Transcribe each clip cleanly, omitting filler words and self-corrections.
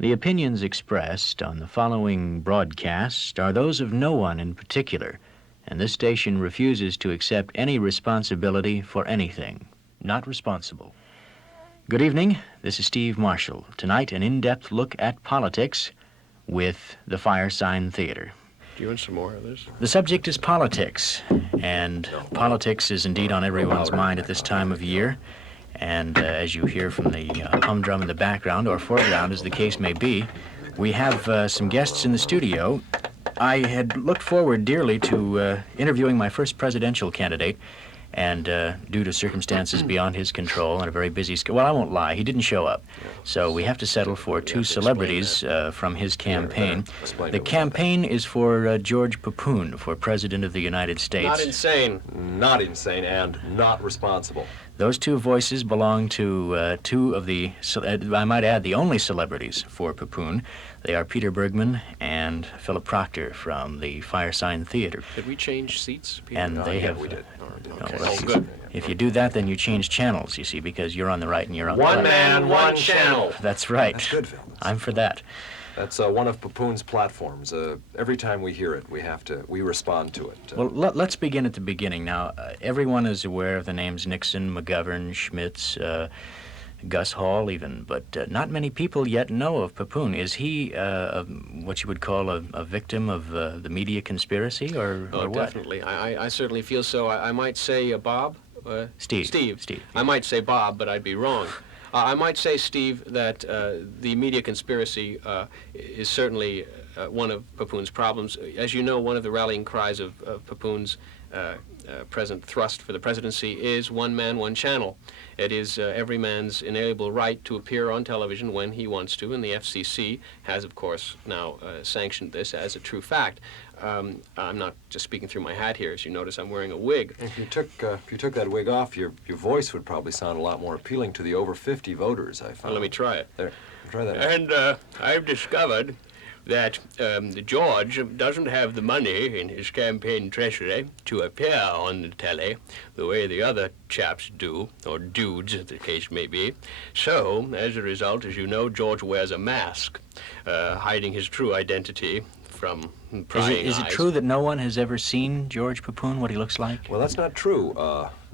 The opinions expressed on the following broadcast are those of no one in particular, and this station refuses to accept any responsibility for anything. Not responsible. Good evening. This is Steve Marshal. Tonight, an in-depth look at politics with the Firesign Theater. Do you want some more of this? The subject is politics, and politics is indeed on everyone's mind at this time of year. And as you hear from the humdrum in the background, or foreground, as the case may be, we have some guests in the studio. I had looked forward dearly to interviewing my first presidential candidate, and due to circumstances beyond his control and a very busy schedule, well, I won't lie, he didn't show up. So we have to settle for two celebrities from his campaign. The campaign is for George Pepoon for President of the United States. Not insane. Not insane and not responsible. Those two voices belong to two of the, I might add, the only celebrities for Pepoon. They are Peter Bergman and Philip Proctor from the Firesign Theater. Did we change seats, Peter? And they have... we did. Okay. Oh, good. If you do that, then you change channels, you see, because you're on the right and you're on the One left. man, one channel. That's right. That's good, Phil. I'm for that. That's one of Pepoon's platforms. Every time we hear it, we respond to it. Well, let's begin at the beginning. Now, everyone is aware of the names Nixon, McGovern, Schmitz, Gus Hall even, but not many people yet know of Pepoon. Is he what you would call a victim of the media conspiracy, or what? Definitely. I certainly feel so. I might say Bob? Steve. Steve. Steve. I might say Bob, but I'd be wrong. I might say, Steve, that the media conspiracy is certainly one of Pepoon's problems. As you know, one of the rallying cries of Pepoon's present thrust for the presidency is one man, one channel. It is every man's inalienable right to appear on television when he wants to, and the FCC has, of course, now sanctioned this as a true fact. I'm not just speaking through my hat here. As you notice, I'm wearing a wig. If you took that wig off, your voice would probably sound a lot more appealing to the over 50 voters, I found. Well, let me try it. There, try that. And I've discovered that George doesn't have the money in his campaign treasury to appear on the telly the way the other chaps do, or dudes, as the case may be. So, as a result, as you know, George wears a mask, hiding his true identity from prying Is it eyes. true that no one has ever seen George Pepoon, what he looks like? Well, that's not true,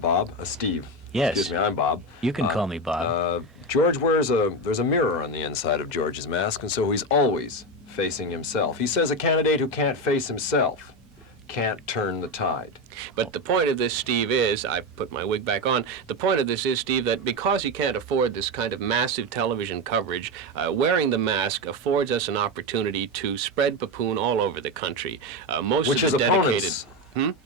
Bob. Steve. Yes. Excuse me, I'm Bob. You can call me Bob. George there's a mirror on the inside of George's mask, and so he's always facing himself. He says a candidate who can't face himself can't turn the tide. But the point of this, Steve, is, I put my wig back on, the point of this is, Steve, that because he can't afford this kind of massive television coverage, wearing the mask affords us an opportunity to spread Pepoon all over the country. Most Which of the his dedicated... opponents,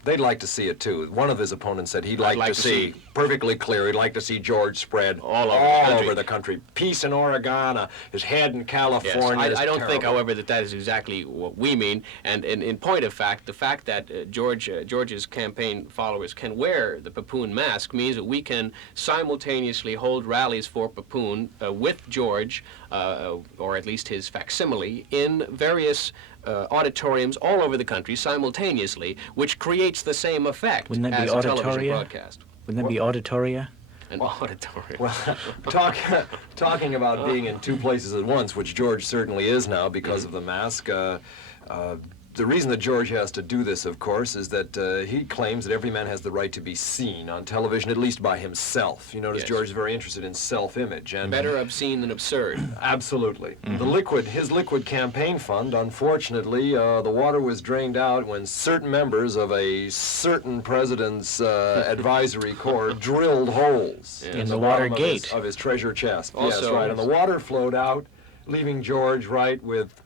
they'd like to see it too. One of his opponents said he'd like to see, perfectly clear, he'd like to see George spread all over the country. Peace in Oregon, his head in California. Yes, I don't think, terrible. however, that is exactly what we mean. And in point of fact, the fact that George's campaign followers can wear the Pepoon mask means that we can simultaneously hold rallies for Pepoon with George, or at least his facsimile, in various auditoriums all over the country simultaneously, which creates the same effect Wouldn't that be as a television auditoria? broadcast. Wouldn't that be auditoria? An auditorium. Well, talking about being in two places at once, which George certainly is now because of the mask, the reason that George has to do this, of course, is that he claims that every man has the right to be seen on television, at least by himself. You notice Yes. George is very interested in self-image. And Better obscene than absurd. absolutely. His liquid campaign fund, unfortunately, the water was drained out when certain members of a certain president's advisory corps drilled holes Yes. In the bottom Watergate. of his treasure chest. Yes, Also- right. And the water flowed out, leaving George, right, with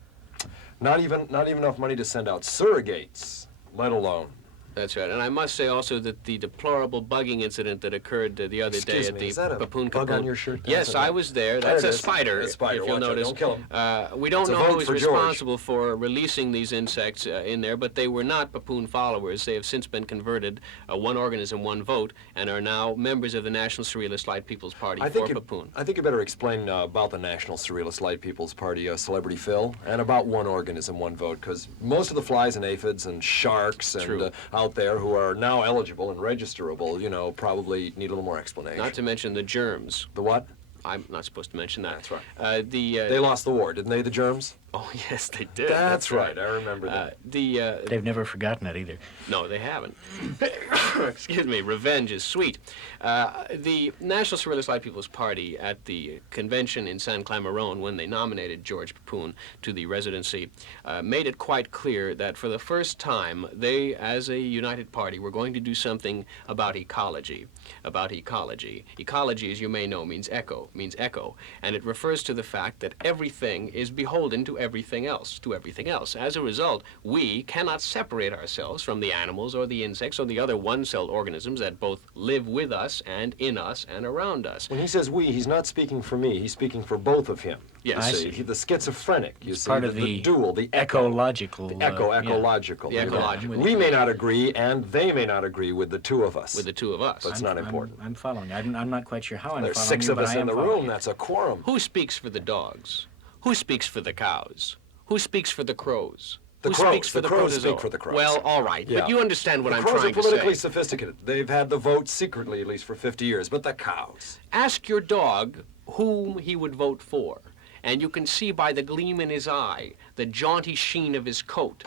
not even enough money to send out surrogates, let alone. That's right. And I must say also that the deplorable bugging incident that occurred the other Excuse day at me, the is that a Pepoon bug Capoon- on your shirt? Yes, That's I a- was there. There That's it a is. spider, It's a spider. if you'll Watch out, notice. don't kill him. We don't It's a know vote who is for George. responsible for releasing these insects in there, but they were not Pepoon followers. They have since been converted, one organism, one vote, and are now members of the National Surrealist Light People's Party for Pepoon. I think you better explain about the National Surrealist Light People's Party, Celebrity Phil, and about one organism, one vote, because most of the flies and aphids and sharks True. and out there who are now eligible and registerable, probably need a little more explanation. Not to mention the germs. The what? I'm not supposed to mention that. That's right. They They lost the war, didn't they, the germs? Oh, yes, they did. That's right. I remember that. They've never forgotten it either. No, they haven't. Excuse me. Revenge is sweet. The National Surrealist Light People's Party at the convention in San Clamaron, when they nominated George Pepoon to the residency, made it quite clear that for the first time, they, as a united party, were going to do something about ecology. Ecology, as you may know, means echo, and it refers to the fact that everything is beholden to everything else. As a result, we cannot separate ourselves from the animals or the insects or the other one-celled organisms that both live with us and in us and around us. When he says we, he's not speaking for me. He's speaking for both of him. Yes. I See, see. the schizophrenic, you see, Part of the dual, the ecological. ecological. The ecological. We may not agree, and they may not agree with the two of us. With the two of us. That's not important. I'm following. I'm not quite sure how I'm There's following 6 you, of but us I in am the following room. you. That's a quorum. Who speaks for the dogs? Who speaks for the cows? Who speaks for the crows? The Who crows. speaks for The the crows protozoa? speak for the crows. Well, all right, Yeah. but you understand what The I'm crows are trying to politically say. sophisticated. They've had the vote secretly, at least for 50 years. But the cows. Ask your dog whom he would vote for, and you can see by the gleam in his eye, the jaunty sheen of his coat,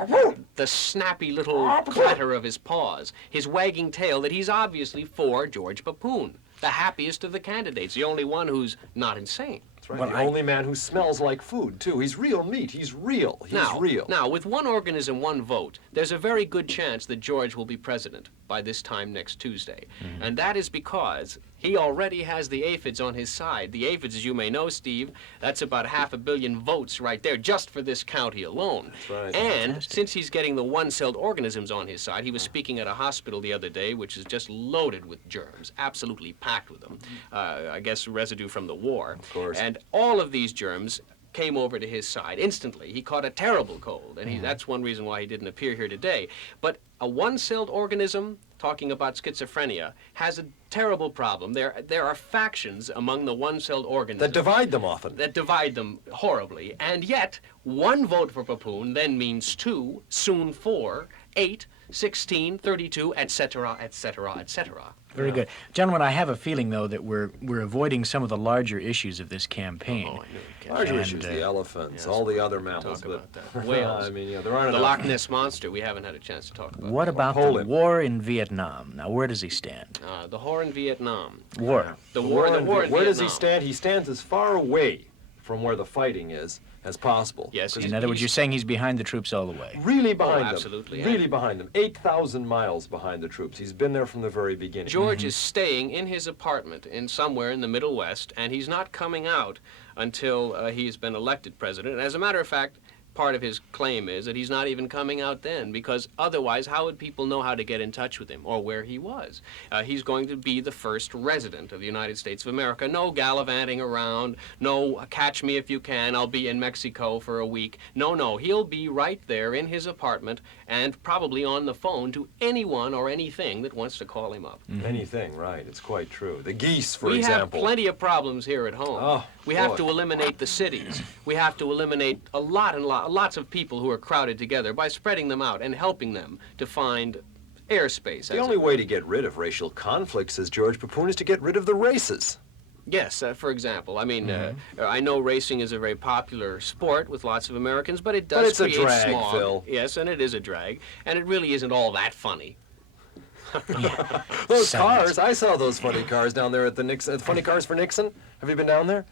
the snappy little clatter of his paws, his wagging tail, that he's obviously for George Pepoon, the happiest of the candidates, the only one who's not insane. That's right. Well, the only man who smells like food, too. He's real meat. He's real. He's real. Now, with one organism, one vote, there's a very good chance that George will be president by this time next Tuesday. And that is because he already has the aphids on his side. The aphids, as you may know, Steve, that's about 500 million votes right there, just for this county alone. That's right. And Fantastic. since he's getting the one-celled organisms on his side, he was speaking at a hospital the other day, which is just loaded with germs, absolutely packed with them. I guess residue from the war. Of course. And all of these germs came over to his side instantly. He caught a terrible cold, and that's one reason why he didn't appear here today. But a one-celled organism, talking about schizophrenia, has a terrible problem. There are factions among the one-celled organisms That divide them often. that divide them horribly, and yet one vote for Pepoon then means 2, soon 4, 8, 16, 32, etc., etc., etc. Very good. Gentlemen, I have a feeling, though, that we're avoiding some of the larger issues of this campaign. Oh, I knew it. Larger And, issues, the elephants, yes, all the other mammals. talk about that. Whales. Whales. I mean, yeah, there aren't The enough. Loch Ness Monster, we haven't had a chance to talk about. What about the Poland. war in Vietnam? Now, where does he stand? The war in Vietnam. War. The war in Where does he Vietnam. stand? He stands as far away from where the fighting is as possible. Yes, In other words, you're saying he's behind the troops all the way. Really behind them. absolutely, yeah. Really behind them. 8,000 miles behind the troops. He's been there from the very beginning. George is staying in his apartment in somewhere in the Middle West, and he's not coming out until he's been elected president. And as a matter of fact, part of his claim is that he's not even coming out then, because otherwise, how would people know how to get in touch with him or where he was? He's going to be the first resident of the United States of America. No gallivanting around, no catch me if you can, I'll be in Mexico for a week. No, he'll be right there in his apartment and probably on the phone to anyone or anything that wants to call him up. Anything, right. It's quite true. The geese, for We have example. plenty of problems here at home. Oh, we have boy. to eliminate the cities. We have to eliminate lots of people who are crowded together by spreading them out and helping them to find airspace. The only way to get rid of racial conflict, says George Pepoon, is to get rid of the races. Yes, for example. I mean, I know racing is a very popular sport with lots of Americans, but it does it's a create drag, smog. Phil. Yes, and it is a drag, and it really isn't all that funny. Those Silence. cars, I saw those funny cars down there at the Nixon, funny cars for Nixon. Have you been down there?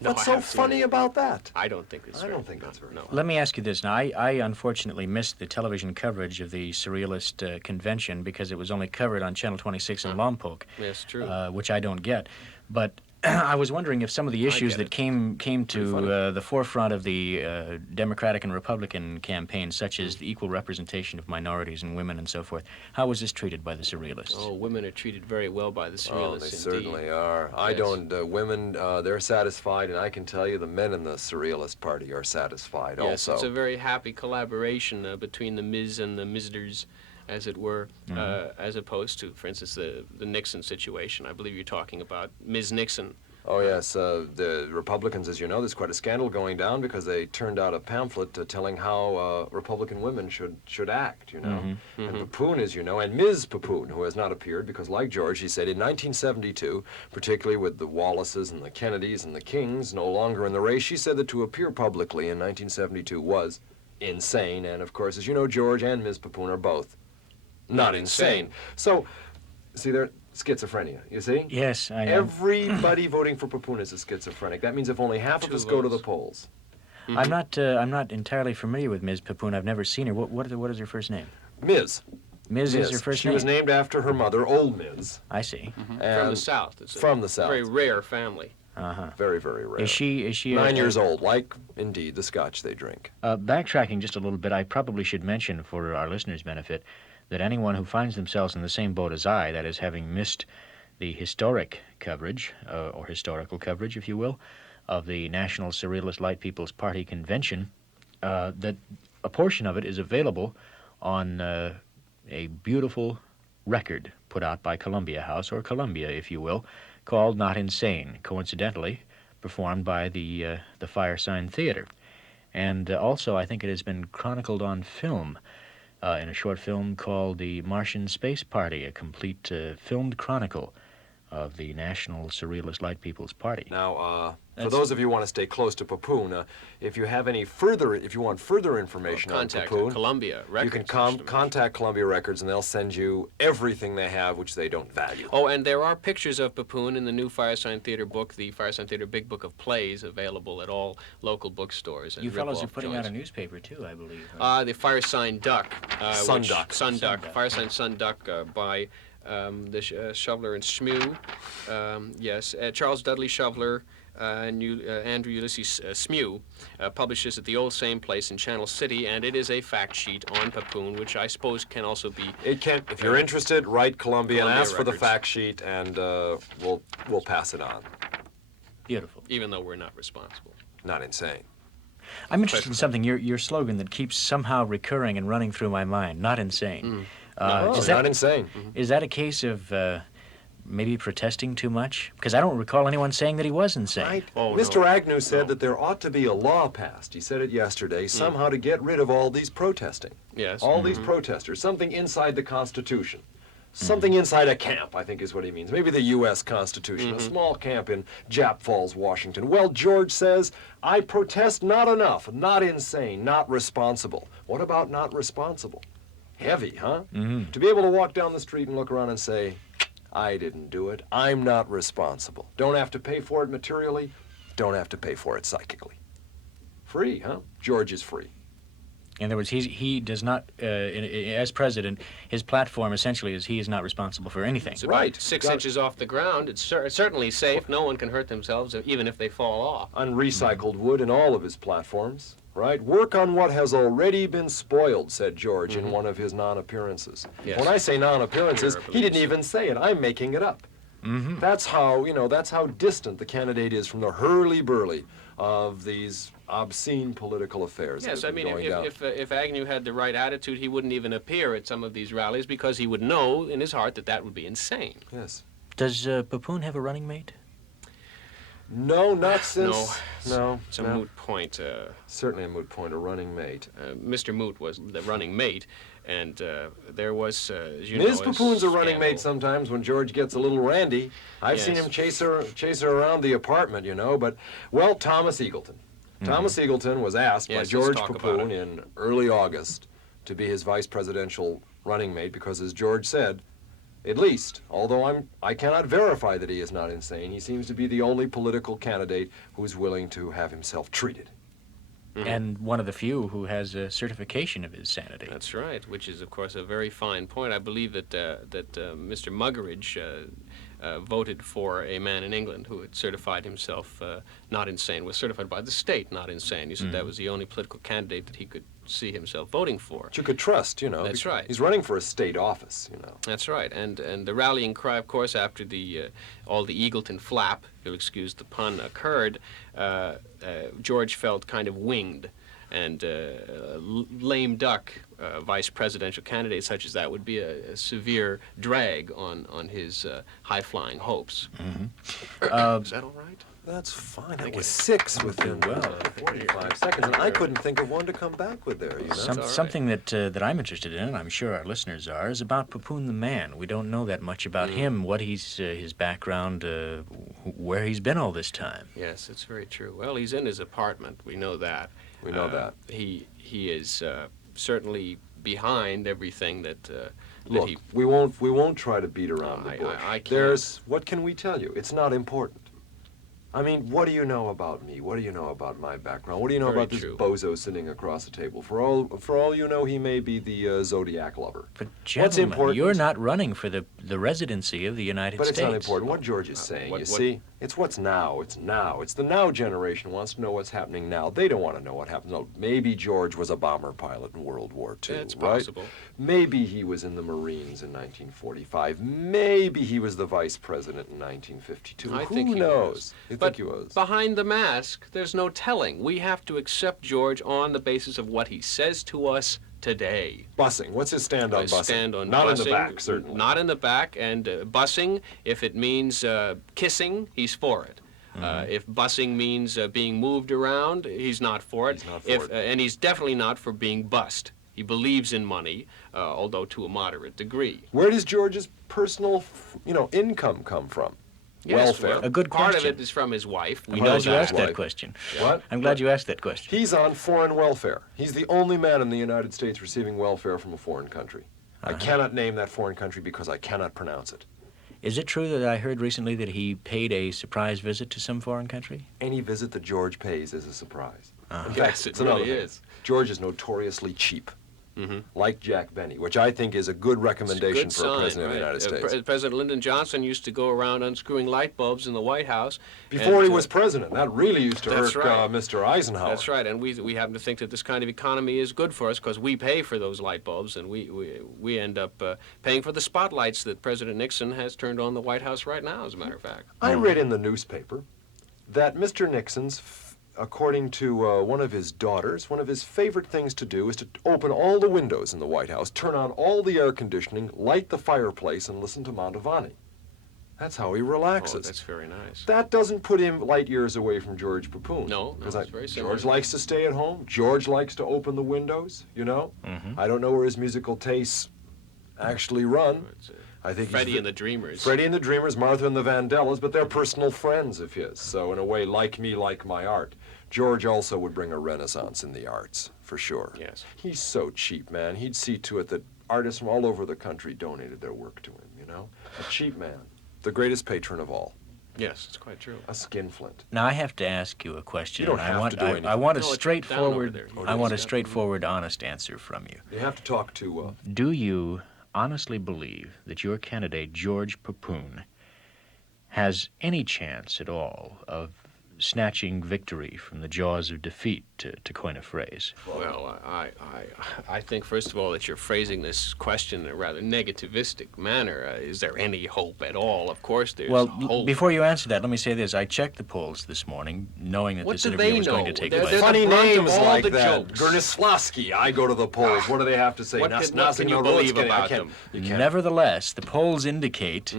No, What's I so haven't seen funny it. about that? I don't think it's I very, don't think no, that's very no. Let me ask you this. Now, I unfortunately missed the television coverage of the Surrealist convention because it was only covered on Channel 26 in Lompoc, Yes, true. which I don't get. But I was wondering if some of the issues get that it. came funny. to the forefront of the Democratic and Republican campaigns, such as the equal representation of minorities and women and so forth, how was this treated by the Surrealists? Oh, women are treated very well by the Oh, Surrealists, they indeed. certainly are. I Yes. don't, women, they're satisfied, and I can tell you the men in the Surrealist Party are satisfied Yes, also. it's a very happy collaboration between the Ms. and the Misters, as it were, as opposed to, for instance, the Nixon situation. I believe you're talking about Ms. Nixon. Oh, yes. The Republicans, as you know, there's quite a scandal going down because they turned out a pamphlet telling how Republican women should act, you know. And Papoon, as you know, and Ms. Papoon, who has not appeared because, like George, he said in 1972, particularly with the Wallaces and the Kennedys and the Kings no longer in the race, she said that to appear publicly in 1972 was insane. And, of course, as you know, George and Ms. Papoon are both not insane. So, see, they're schizophrenia, you see? Yes, I know. Everybody voting for Papoon is a schizophrenic. That means if only half of us go to the polls. I'm not entirely familiar with Ms. Papoon. I've never seen her. What is her first name? Ms. Ms. is her first She name? was named after her mother, Old Ms. I see. From And the South. It's from the a South. very rare family. Uh-huh. Very, very rare. Is she 9 years old, like, indeed, the scotch they drink. Backtracking just a little bit, I probably should mention for our listeners' benefit that anyone who finds themselves in the same boat as I, that is, having missed the historic coverage, or historical coverage, if you will, of the National Surrealist Light People's Party Convention, that a portion of it is available on a beautiful record put out by Columbia House, or Columbia, if you will, called Not Insane, coincidentally performed by the Firesign Theater. And also, I think it has been chronicled on film in a short film called The Martian Space Party, a complete filmed chronicle of the National Surrealist Light People's Party. Now, for those of you who want to stay close to Papoon, if you want further information on Contact Papoon, Columbia Records. you can contact Columbia Records and they'll send you everything they have which they don't value. Oh, and there are pictures of Papoon in the new Firesign Theater book, the Firesign Theater Big Book of Plays, available at all local bookstores. And You fellows are rip-off putting out a joints. newspaper, too, I believe. The Firesign Duck. Sunduck. Sunduck. Sunduck. Firesign Sunduck by the Shoveler and Shmew. Yes, Charles Dudley Shoveler and Andrew Ulysses Shmew publishes at the old same place in Channel City, and it is a fact sheet on Papoon, which I suppose can also be... It can, if you're interested, write Columbia and Columbia ask for the Records. fact sheet, and we'll pass it on. Beautiful. even though we're not responsible. Not insane. I'm interested in something, your slogan that keeps somehow recurring and running through my mind, not insane. No, is not that, insane. is that a case of maybe protesting too much? Because I don't recall anyone saying that he was insane. Right. Oh, Mr. no. Agnew said No. that there ought to be a law passed. He said it yesterday, somehow to get rid of all these protesting. Yes. All these protesters. Something inside the Constitution. Something inside a camp, I think is what he means. Maybe the U.S. Constitution, a small camp in Jap Falls, Washington. Well, George says, I protest not enough, not insane, not responsible. What about not responsible? Heavy, huh? To be able to walk down the street and look around and say, I didn't do it, I'm not responsible. Don't have to pay for it materially, don't have to pay for it psychically. Free, huh? George is free. In other words, he does not, as president, his platform essentially is he is not responsible for anything. It's about Right. 6 Got it. inches off the ground. It's certainly safe. No one can hurt themselves, even if they fall off. Unrecycled wood in all of his platforms, right? Work on what has already been spoiled, said George in one of his non-appearances. Yes. When I say non-appearances, Here, I he didn't believe so. even say it. I'm making it up. That's how, that's how distant the candidate is from the hurly-burly of these obscene political affairs. that Yes, have I been mean, going down. if Agnew had the right attitude, he wouldn't even appear at some of these rallies because he would know in his heart that that would be insane. Yes. Does Papoon have a running mate? No, not since... No, It's a no. moot point. Certainly a moot point, a running mate. Mr. Moot was the running mate, and there was, as you Ms. know... Papoon's a running scandal. mate sometimes when George gets a little randy. I've seen Yes. him chase her around the apartment, but, well, Thomas Eagleton. Thomas Eagleton was asked by Yes, let's George talk about Papoon it. in early August to be his vice presidential running mate because, as George said, at least, although I cannot verify that he is not insane, he seems to be the only political candidate who's willing to have himself treated. And one of the few who has a certification of his sanity. That's right, which is, of course, a very fine point. I believe that Mr. Muggeridge voted for a man in England who had certified himself not insane, was certified by the state not insane. He said that was the only political candidate that he could see himself voting for. But you could trust, That's because right. He's running for a state office, That's right, and the rallying cry, of course, after all the Eagleton flap, if you'll excuse the pun, occurred, George felt kind of winged. And lame duck vice presidential candidate such as that would be a severe drag on his high-flying hopes. Is that all right? That's fine. That was 6 within 45 seconds, and I couldn't think of one to come back with there, you know? Something that I'm interested in, and I'm sure our listeners are, is about Papoon the man. We don't know that much about him, what his background, where he's been all this time. Yes, it's very true. Well, he's in his apartment. We know that. We know that. He is certainly behind everything that. Look, we won't try to beat around the bush. I can't. What can we tell you? It's not important. I mean, what do you know about me? What do you know about my background? What do you know Very about this true. bozo sitting across the table? For all you know, he may be the Zodiac lover. But What's gentlemen, important? you're not running for the residency of the United But States. it's not important. What George is saying, you see, it's what's now. It's now. It's the now generation wants to know what's happening now. They don't want to know what happened. No, maybe George was a bomber pilot in World War II, It's right? possible. Maybe he was in the Marines in 1945. Maybe he was the vice president in 1952. I Who think he knows? was. You But think he was? behind the mask, there's no telling. We have to accept George on the basis of what he says to us today. Busing. What's his stand on His busing? stand on Not busing, in the back, certainly. Not in the back, and busing, if it means kissing, he's for it. If busing means being moved around, he's not for it. He's not for it. And he's definitely not for being bussed. He believes in money, although to a moderate degree. Where does George's personal, income come from? Yes, Welfare. well, A good part question. of it is from his wife. We I'm know glad you that. asked that Wife. question. What? I'm glad you asked that question. He's on foreign welfare. He's the only man in the United States receiving welfare from a foreign country. I cannot name that foreign country because I cannot pronounce it. Is it true that I heard recently that he paid a surprise visit to some foreign country? Any visit that George pays is a surprise. In fact, Yes, it it's another really thing. is. George is notoriously cheap, like Jack Benny, which I think is a good recommendation Good for sign, a president of the right? United States. President Lyndon Johnson used to go around unscrewing light bulbs in the White House. Before and, he was president, that really used to That's hurt right. Mr. Eisenhower. That's right, and we happen to think that this kind of economy is good for us because we pay for those light bulbs, and we end up paying for the spotlights that President Nixon has turned on the White House right now, as a matter of fact. I read in the newspaper that Mr. Nixon's, according to one of his daughters, one of his favorite things to do is to open all the windows in the White House, turn on all the air conditioning, light the fireplace, and listen to Mantovani. That's how he Oh, relaxes. that's very nice. That doesn't put him light years away from George Papoon. No, because it's very similar. George likes to stay at home. George likes to open the windows, I don't know where his musical tastes actually run. It's, I think Freddie he's and the Dreamers. Freddie and the Dreamers, Martha and the Vandellas, but they're personal friends of his. So in a way, like me, like my art. George also would bring a renaissance in the arts, for sure. Yes. He's so cheap, man. He'd see to it that artists from all over the country donated their work to him, A cheap man. The greatest patron of all. Yes, it's quite true. A skinflint. Now I have to ask you a question. You don't and I have want to do I anything. want a No, it's down over straightforward there. I want a Yeah. straightforward, honest answer from you. You have to talk to, Do you honestly believe that your candidate, George Papoon, has any chance at all of snatching victory from the jaws of defeat, to coin a phrase? Well, I think, first of all, that you're phrasing this question in a rather negativistic manner. Is there any hope at all? Of course there's Well, hope. before you answer that, let me say this. I checked the polls this morning, knowing that What this do interview they was going to know? take They're- place. they're funny brunt of names all like the that. jokes. Gernislavsky. I go to the polls. What do they have to say? What can you believe about them? You can't. Nevertheless, the polls indicate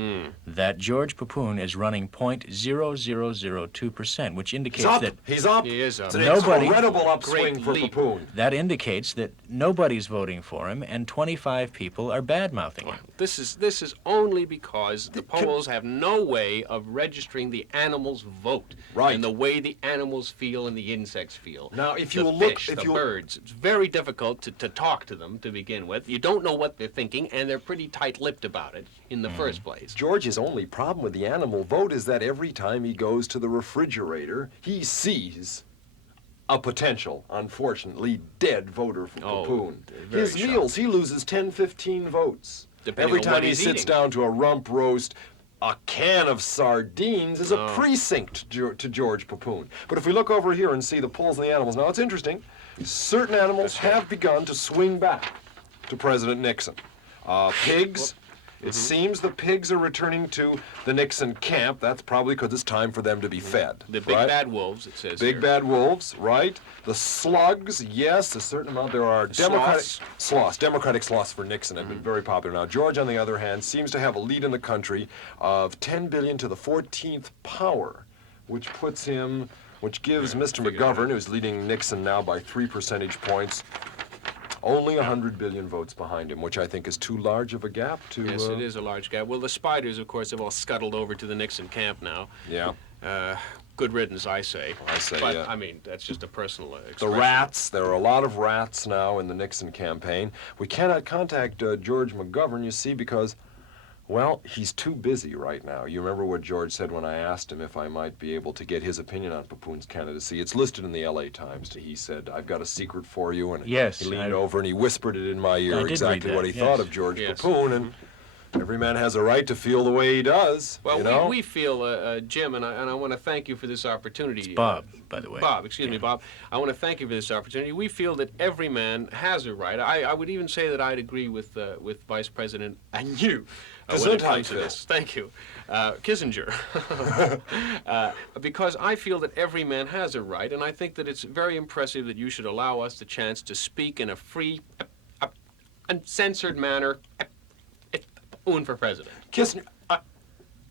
that George Papoon is running 0.0002%, which indicates He's up. that He's up. He is up. It's an Nobody- incredible upswing Great for leap. Papoon. that indicates that nobody's voting for him, and 25 people are bad-mouthing him. This is only because the polls have no way of registering the animals' vote. Right. And the way the animals feel and the insects feel. Now, if the you look- fish, if the you- birds, it's very difficult to talk to them to begin with. You don't know what they're thinking, and they're pretty tight-lipped about it in the first place. George's only problem with the animal vote is that every time he goes to the refrigerator, he sees a potential, unfortunately, dead voter for Oh, Papoon. very His sharp. meals, he loses 10, 15 votes. Depending Every on time what he he's sits eating. down to a rump roast, a can of sardines is a Oh. precinct to George Papoon. But if we look over here and see the polls and the animals, now it's interesting. Certain animals have begun to swing back to President Nixon. Pigs It seems the pigs are returning to the Nixon camp. That's probably because it's time for them to be fed. The big right? bad wolves, it says Big here. bad wolves, right? The slugs, yes, a certain amount. There are Democratic sloths for Nixon have been very popular. Now, George, on the other hand, seems to have a lead in the country of 10 billion to the 14th power, which gives Mr. McGovern, who's leading Nixon now by 3 percentage points, only 100 billion votes behind him, which I think is too large of a gap to... Yes, it is a large gap. Well, the spiders, of course, have all scuttled over to the Nixon camp now. Yeah. Good riddance, I say. I say, but, yeah. I mean, that's just a personal The expression. rats, there are a lot of rats now in the Nixon campaign. We cannot contact George McGovern, you see, because, well, he's too busy right now. You remember what George said when I asked him if I might be able to get his opinion on Papoon's candidacy. It's listed in the L.A. Times. He said, "I've got a secret for you," and Yes, he leaned over and he whispered it in my I ear did read exactly that, what he yes. thought of George Yes. Papoon, and every man has a right to feel the way he does, Well, you know? we feel, Jim, and I want to thank you for this opportunity. It's Bob, by the way. Bob, excuse me, Bob. I want to thank you for this opportunity. We feel that every man has a right. I would even say that I'd agree with Vice President and you when it comes to this. Thank you, Kissinger. Because I feel that every man has a right, and I think that it's very impressive that you should allow us the chance to speak in a free, uncensored manner. Papoon for president. Kissinger,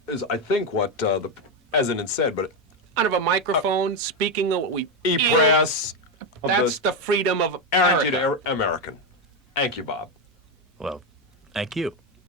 is I think what the president said, but Out of a microphone, speaking of what we feel. e-press... of That's the freedom of America. American. Thank you, Bob. Well, thank you.